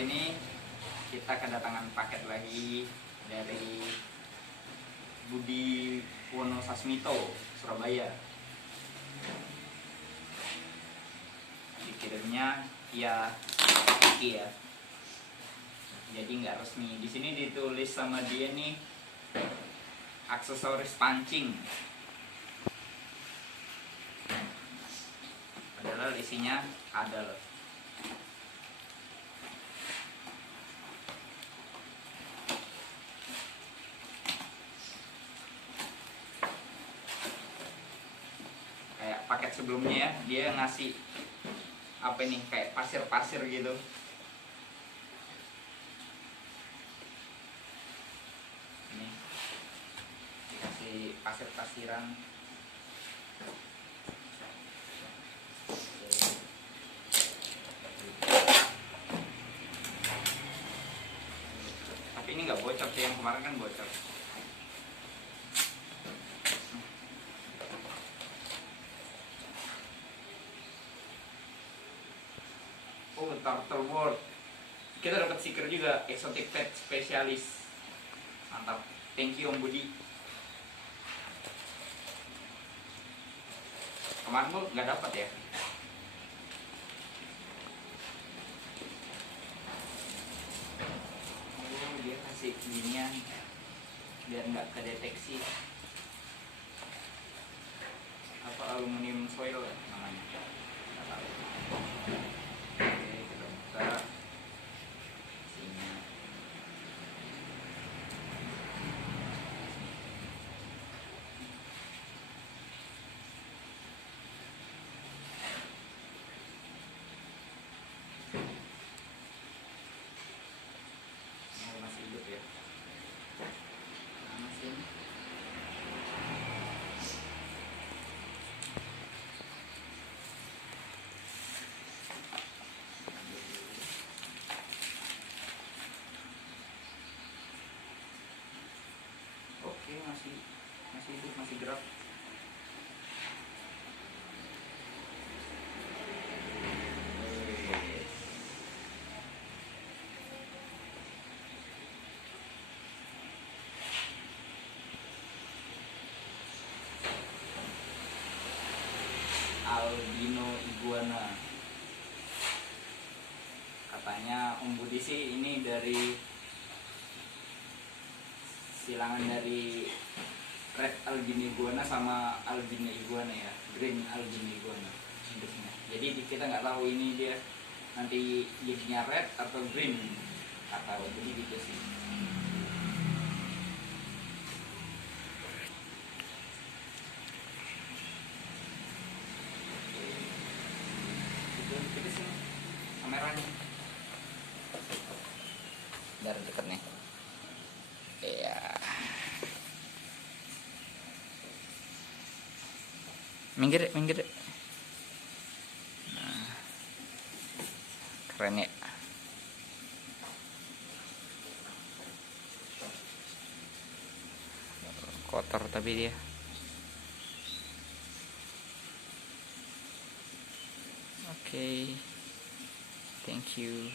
kali ini kita kedatangan paket lagi dari Budi Wono Sasmito, Surabaya. Dikirimnya via Iki ya. Jadi nggak resmi. Di sini ditulis sama dia nih aksesoris pancing. Padahal isinya ada loh. Kayak paket sebelumnya ya, dia ngasih apa nih, kayak pasir-pasir gitu. Ini dikasih pasir-pasiran. Tapi ini nggak bocor sih, yang kemarin kan bocor. Oh, Turtle World. Kita dapat stiker juga, exotic pet spesialis. Mantap. Thank you Om Budi. Kemarin gue nggak dapat ya. Oh, dia kasih ginian biar nggak kedeteksi. Apa aluminium foil ya namanya? Nggak tahu. Oke, kita buka. Isinya. Oh, masih hidup ya. Masih. Oke, masih hidup, masih gerak. Albino iguana. Katanya Om Budi sih ini dari silangan dari red albino iguana sama albino iguana ya, green albino iguana jenisnya. Jadi kita nggak tahu ini dia nanti jadinya red atau green, nggak tahu. Jadi gitu sih. Itu sih kameranya. Dari dekat nih. Iya. Minggir. Nah, keren ya. Kotor tapi dia. Oke. Thank you.